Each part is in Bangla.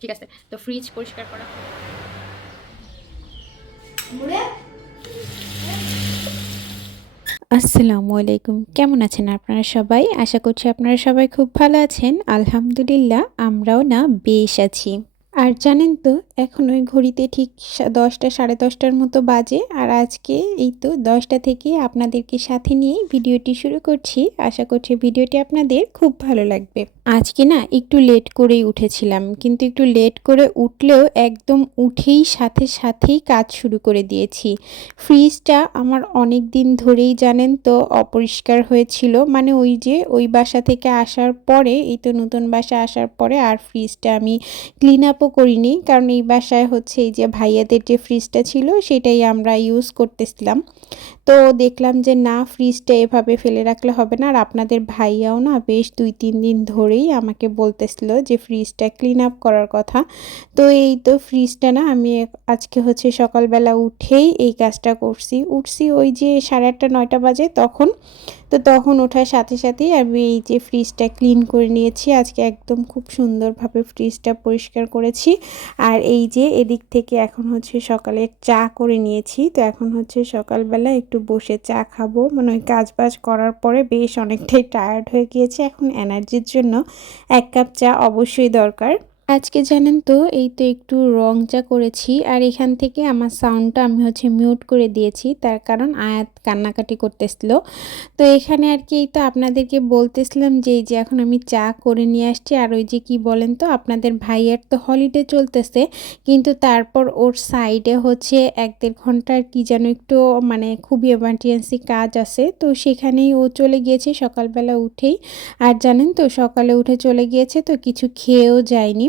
ঠিক আছে, তো ফ্রিজ পরিষ্কার করা। আসসালামু আলাইকুম, কেমন আছেন আপনারা সবাই? আশা করছি আপনারা সবাই খুব ভালো আছেন। আলহামদুলিল্লাহ, আমরাও না বেশ আছি। আর জানেন তো এখন ওই ঘড়িতে ঠিক দশটা, সাড়ে দশটার মতো বাজে। আর আজকে এই তো দশটা থেকে আপনাদেরকে সাথে নিয়ে ভিডিওটি শুরু করছি। আশা করছি ভিডিওটি আপনাদের খুব ভালো লাগবে। আজকে না একটু লেট করেই উঠেছিলাম, কিন্তু একটু লেট করে উঠলেও একদম উঠেই সাথে সাথেই কাজ শুরু করে দিয়েছি। ফ্রিজটা আমার অনেক দিন ধরেই জানেন তো অপরিষ্কার হয়েছিল। মানে ওই যে ওই বাসা থেকে আসার পরে, এই তো নতুন বাসা আসার পরে আর ফ্রিজটা আমি ক্লিন আপও করিনি। কারণ এই বাসায় হচ্ছে এই যে ভাইয়াদের যে ফ্রিজটা ছিল, সেটাই আমরা ইউজ করতেছিলাম। তো দেখলাম যে না ফ্রিজটা এভাবে ফেলে রাখলে হবে না। আর আপনাদের ভাইয়াও না বেশ দুই, তিন দিন ধরেই আমাকে বলতেছিল যে ফ্রিজটা ক্লিন আপ করার কথা। তো এই তো ফ্রিজটা না, আমি আজকে হচ্ছে সকালবেলা উঠেই এই কাজটা করছি। উঠছি ওই যে সাড়ে আটটা, নয়টা বাজে, তখন তো তখন ওঠার সাথে সাথেই আমি এই যে ফ্রিজটা ক্লিন করে নিয়েছি। আজকে একদম খুব সুন্দরভাবে ফ্রিজটা পরিষ্কার করেছি। আর এই যে এদিক থেকে এখন হচ্ছে সকালে চা করে নিয়েছি। তো এখন হচ্ছে সকালবেলা একটু বসে চা খাব। মানে ওই কাজ বাজ করার পরে বেশ অনেকটাই টায়ার্ড হয়ে গিয়েছে। এখন এনার্জির জন্য এক কাপ চা অবশ্যই দরকার। আজকে জানেন তো, এই তো একটু রং চা করেছি আর এখান থেকে আমার সাউন্ডটা আমি হচ্ছে মিউট করে দিয়েছি। তার কারণ আয়াত কান্নাকাটি করতেছিল। তো এখানে আর কি এই তো আপনাদেরকে বলতেছিলাম যে, এই যে এখন আমি চা করে নিয়ে আসছি। আর ওই যে কি বলেন তো, আপনাদের ভাইয়ের তো হলিডে চলতেছে। কিন্তু তারপর ওর সাইডে হচ্ছে এক দেড় ঘণ্টার কি যেন একটু মানে খুবই এমার্জেন্সি কাজ আছে। তো সেখানেই ও চলে গিয়েছে সকালবেলা উঠেই। আর জানেন তো, সকালে উঠে চলে গিয়েছে তো কিছু খেয়েও যায়নি।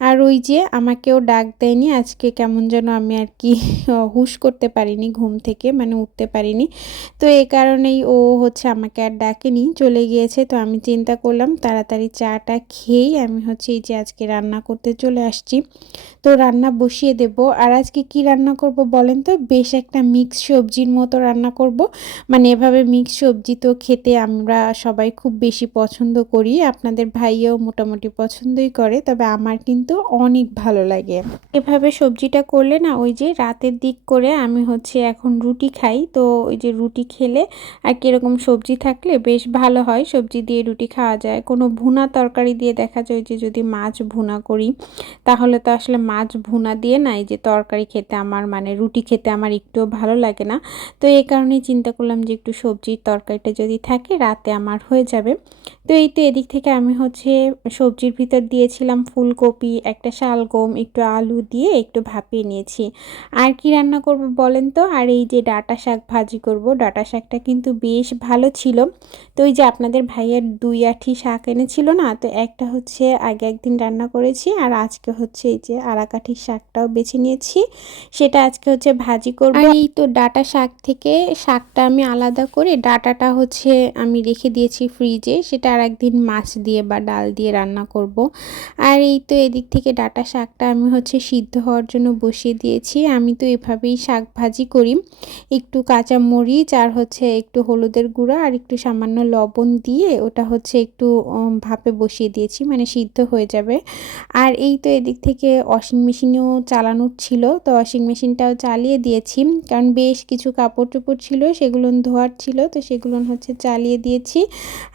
আর ওই যে আমাকেও ডাক দেয়নি, আজকে কেমন যেন আমি আর কি হুশ করতে পারিনি, ঘুম থেকে মানে উঠতে পারিনি। তো এই কারণেই ও হচ্ছে আমাকে আর ডাকেনি, চলে গিয়েছে। তো আমি চিন্তা করলাম, তাড়াতাড়ি চাটা খেয়েই আমি হচ্ছে এই যে আজকে রান্না করতে চলে আসছি। তো রান্না বসিয়ে দেব। আর আজকে কি রান্না করব বলেন তো? বেশ একটা মিক্স সবজির মতো রান্না করব। মানে এভাবে মিক্স সবজি তো খেতে আমরা সবাই খুব বেশি পছন্দ করি। আপনাদের ভাইয়াও মোটামুটি পছন্দই করে, তবে আমার কিন্তু অনেক ভালো লাগে। এভাবে সবজিটা করলে না ওই যে রাতের দিক করে আমি হচ্ছে এখন রুটি খাই। তো ওই যে রুটি খেলে আর কীরকম সবজি থাকলে বেশ ভালো হয়। সবজি দিয়ে রুটি খাওয়া যায়। কোনো ভুনা তরকারি দিয়ে দেখা যায় যে যদি মাছ ভুনা করি, তাহলে তো আসলে মাছ ভুনা দিয়ে না এই যে তরকারি খেতে আমার মানে রুটি খেতে আমার একটুও ভালো লাগে না। তো এই কারণেই চিন্তা করলাম যে একটু সবজির তরকারিটা যদি থাকে রাতে আমার হয়ে যাবে। তো এই তো এদিক থেকে আমি হচ্ছে সবজির ভিতর দিয়েছিলাম ফুলকপি একটা শালগম একটু আলু দিয়ে একটু ভাপিয়ে নিয়েছি। আর কি রান্না করব বলেন তো? আর এই যে ডাটা শাক ভাজি করব, ডাটা শাকটা কিন্তু বেশ ভালো ছিল। তো ওই যে আপনাদের ভাইয়ের দুই আঠি শাক এনেছিল না, তো একটা হচ্ছে আগে একদিন রান্না করেছি আর আজকে হচ্ছে এই যে আরাকাঠির শাকটাও বেছে নিয়েছি। সেটা আজকে হচ্ছে ভাজি করব। এই তো ডাটা শাক থেকে শাকটা আমি আলাদা করে ডাটাটা হচ্ছে আমি রেখে দিয়েছি ফ্রিজে। সেটা আর একদিন মাছ দিয়ে বা ডাল দিয়ে রান্না করব। আর এই তো এদিক থেকে ডাটা শাকটা আমি হচ্ছে সিদ্ধ হওয়ার জন্য বসিয়ে দিয়েছি। আমি তো এভাবেই শাক ভাজি করি। একটু কাঁচা মরিচ আর হচ্ছে একটু হলুদের গুঁড়া আর একটু সামান্য লবণ দিয়ে ওটা হচ্ছে একটু ভাপে বসিয়ে দিয়েছি মানে সিদ্ধ হয়ে যাবে। আর এই তো এদিক থেকে ওয়াশিং মেশিনেও চালানোর ছিল, তো ওয়াশিং মেশিনটাও চালিয়ে দিয়েছি। কারণ বেশ কিছু কাপড় চোপড় ছিল, সেগুলো ধোয়ার ছিল, তো সেগুলো হচ্ছে চালিয়ে দিয়েছি।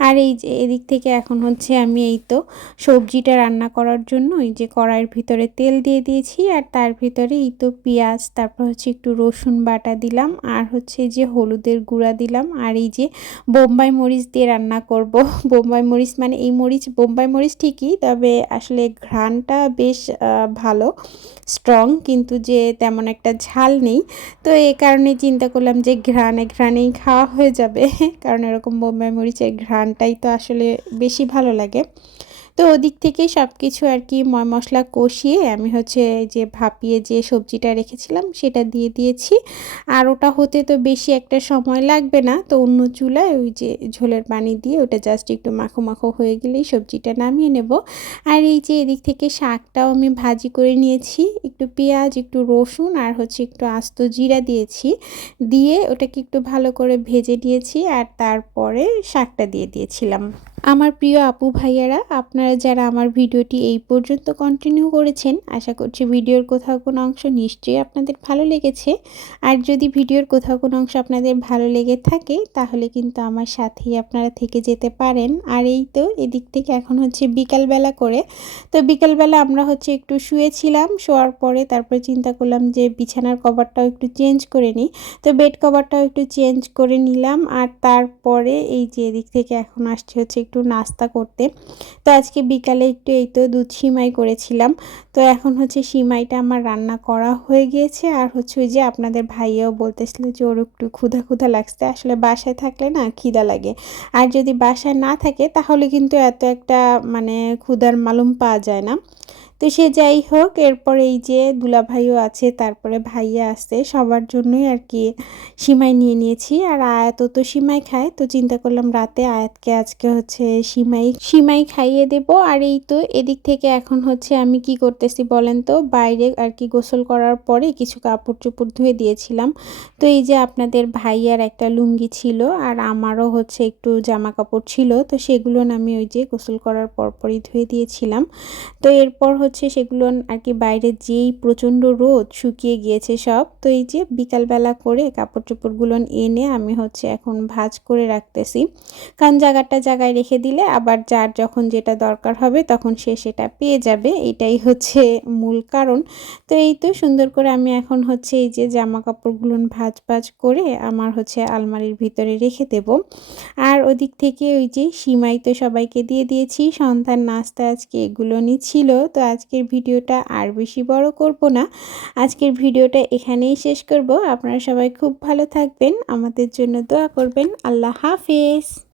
আর এই যে এদিক থেকে এখন হচ্ছে আমি এই তো সবজিটা রান্না করার জন্য, এই যে কড়াইয়ের ভিতরে তেল দিয়ে দিয়েছি আর তার ভিতরে এই তো পেঁয়াজ, তারপর হচ্ছে একটু রসুন বাটা দিলাম আর হচ্ছে যে হলুদের গুঁড়া দিলাম আর এই যে বোম্বাই মরিচ দিয়ে রান্না করব। বোম্বাই মরিচ মানে এই মরিচ, বোম্বাই মরিচ ঠিকই, তবে আসলে ঘ্রাণটা বেশ ভালো, স্ট্রং, কিন্তু যে তেমন একটা ঝাল নেই। তো এই কারণে চিন্তা করলাম যে ঘ্রাণে ঘ্রাণেই খাওয়া হয়ে যাবে, কারণ এরকম বোম্বাই মরিচের ঘ্রাণটাই তো আসলে বেশি ভালো লাগে। তো ওদিক থেকেই সব কিছু আর কি মশলা কষিয়ে আমি হচ্ছে যে ভাপিয়ে যে সবজিটা রেখেছিলাম সেটা দিয়ে দিয়েছি। আর ওটা হতে তো বেশি একটা সময় লাগবে না, তো অন্য চুলায় ওই যে ঝোলের পানি দিয়ে ওটা জাস্ট একটু মাখো মাখো হয়ে গেলেই সবজিটা নামিয়ে নেব। আর এই যে এদিক থেকে শাকটাও আমি ভাজি করে নিয়েছি, একটু পেঁয়াজ, একটু রসুন আর হচ্ছে একটু আস্ত জিরা দিয়েছি। দিয়ে ওটাকে একটু ভালো করে ভেজে নিয়েছি আর তারপরে শাকটা দিয়ে দিয়েছিলাম। আমার প্রিয় আপু ভাইয়ারা, আপনারা যারা আমার ভিডিওটি এই পর্যন্ত কন্টিনিউ করেছেন, আশা করছি ভিডিওর কোথাও কোনো অংশ নিশ্চয়ই আপনাদের ভালো লেগেছে। আর যদি ভিডিওর কোথাও কোনো অংশ আপনাদের ভালো লেগে থাকে, তাহলে কিন্তু আমার সাথেই আপনারা থেকে যেতে পারেন। আর এই তো এদিক থেকে এখন হচ্ছে বিকালবেলা করে। তো বিকালবেলা আমরা হচ্ছে একটু শুয়েছিলাম, শোয়ার পরে তারপরে চিন্তা করলাম যে বিছানার কভারটাও একটু চেঞ্জ করে নিই। তো বেড কভারটাও একটু চেঞ্জ করে নিলাম। আর তারপরে এই যে এদিক থেকে এখন আসছে হচ্ছে একটু নাস্তা করতে। তো আজকে বিকালে একটু এই তো দুধ সিমাই করেছিলাম। তো এখন হচ্ছে সিমাইটা আমার রান্না করা হয়ে গিয়েছে। আর হচ্ছে ওই যে আপনাদের ভাইয়াও বলতেছিল যে ওর একটু ক্ষুধা ক্ষুধা লাগছে। আসলে বাসায় থাকলে না খিদা লাগে। আর যদি বাসায় না থাকে তাহলে কিন্তু এত একটা মানে ক্ষুধার মালুম পাওয়া যায় না। তো সে যাই হোক, এরপর এই যে দুলাভাইও আছে, তারপরে ভাইয়া আছে সবার জন্যই আর কি সিমাই নিয়ে নিয়েছি। আর আয়াতও তো সিমাই খায়, তো চিন্তা করলাম রাতে আয়াতকে আজকে হচ্ছে সিমাই সিমাই খাইয়ে দেব। আর এই তো এদিক থেকে এখন হচ্ছে আমি কি করতেছি বলেন তো, বাইরে আর কি গোসল করার পরে কিছু কাপড় চোপড় ধুয়ে দিয়েছিলাম। তো এই যে আপনাদের ভাইয়ার একটা লুঙ্গি ছিল, আর আমারও হচ্ছে একটু জামা কাপড় ছিল, তো সেগুলো আমি ওই যে গোসল করার পরপরই ধুয়ে দিয়েছিলাম। তো এরপর হচ্ছে সেগুলো আর কি বাইরে যেই প্রচণ্ড রোদ শুকিয়ে গিয়েছে সব, তো এই যে বিকালবেলা করে কাপড় চোপড়গুলো এনে আমি হচ্ছে এখন ভাজ করে রাখতেছি। কারণ জায়গাটা জায়গায় রেখে দিলে আবার যার যখন যেটা দরকার হবে তখন সে সেটা পেয়ে যাবে, এটাই হচ্ছে মূল কারণ। তো এই তো সুন্দর করে আমি এখন হচ্ছে এই যে জামা কাপড়গুলো ভাজ ভাজ করে আমার হচ্ছে আলমারির ভিতরে রেখে দেব। আর ওদিক থেকে ওই যে সিমাই তো সবাইকে দিয়ে দিয়েছি, সন্ধ্যার নাস্তা আজকে এগুলো ছিল, তো আজকের ভিডিওটা আর বেশি বড় করব না। আজকের ভিডিওটা এখানেই শেষ করব। আপনারা সবাই খুব ভালো থাকবেন। আমাদের জন্য দোয়া করবেন। আল্লাহ হাফেজ।